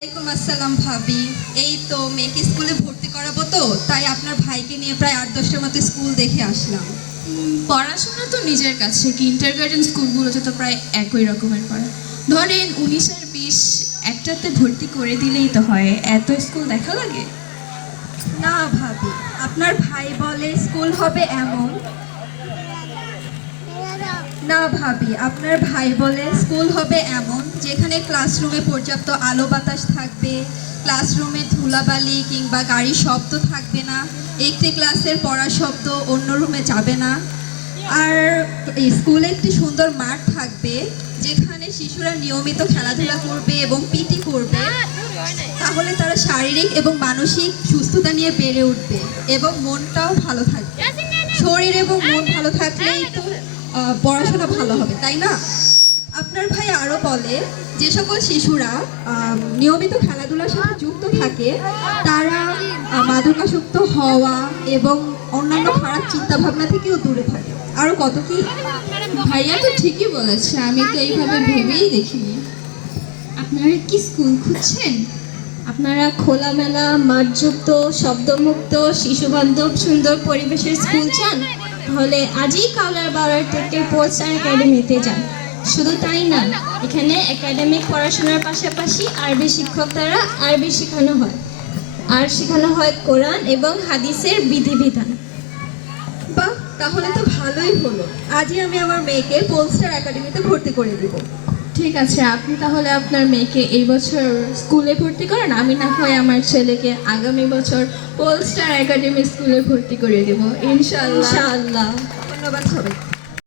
ওয়ালাইকুম আসসালাম ভাবি। এই তো মেয়েকে স্কুলে ভর্তি করাবো, তো তাই আপনার ভাইকে নিয়ে প্রায় ৮-১০টার মতো স্কুল দেখে আসলাম। পড়াশোনা তো নিজের কাছে, কিন্ডারগার্টেন স্কুলগুলোতে তো প্রায় একই রকমের পড়া। ধরেন ১৯ আর ২০ একটাতে ভর্তি করে দিলেই তো হয়, এত স্কুল দেখা লাগে? না ভাবি, আপনার ভাই বলে স্কুল হবে এমন। না ভাবি, আপনার ভাই বলে স্কুল হবে এমন যেখানে ক্লাসরুমে পর্যাপ্ত আলো বাতাস থাকবে, ক্লাসরুমে ধুলাবালি কিংবা গাড়ির শব্দ থাকবে না, একটি ক্লাসের পড়ার শব্দ অন্য রুমে যাবে না। আর স্কুলে একটি সুন্দর মাঠ থাকবে যেখানে শিশুরা নিয়মিত খেলাধুলা করবে এবং পিটি করবে। তাহলে তারা শারীরিক এবং মানসিক সুস্থতা নিয়ে বেড়ে উঠবে এবং মনটাও ভালো থাকবে। শরীর এবং মন ভালো থাকলেই তো পড়াশোনা ভালো হবে, তাই না? আপনার ভাই আরও বলে, যে সকল শিশুরা নিয়মিত খেলাধুলার সাথে যুক্ত থাকে তারা মাদকাসক্ত হওয়া এবং অন্যান্য খারাপ চিন্তাভাবনা থেকেও দূরে থাকে। আরও কত কি। ভাইয়া তো ঠিকই বলেছে, আমি তো এইভাবে ভেবেই দেখিনি। আপনারা কি স্কুল খুঁজছেন? আপনারা খোলামেলা, মাঠযুক্ত, শব্দমুক্ত, শিশুবান্ধব সুন্দর পরিবেশের স্কুল চান? তাহলে আজই কাউলার বাউলার থেকে পোলস্টার একাডেমিতে যান। শুধু তাই না, এখানে একাডেমিক পড়াশোনার পাশাপাশি আরবি শিক্ষক দ্বারা আরবি শেখানো হয়। আর শেখানো হয় কোরআন এবং হাদিসের বিধিবিধান। বাহ, তাহলে তো ভালোই হলো। আজই আমি আমার মেয়েকে পোলস্টার একাডেমিতে ভর্তি করে দিব। ঠিক আছে, আপনি তাহলে আপনার মেয়েকে এই বছর স্কুলে ভর্তি করেন, আমি না হয় আমার ছেলেকে আগামী বছর পোলস্টার একাডেমি স্কুলে ভর্তি করে দেবো, ইনশাআল্লাহ। ইনশাআল্লাহ। ধন্যবাদ সবাই।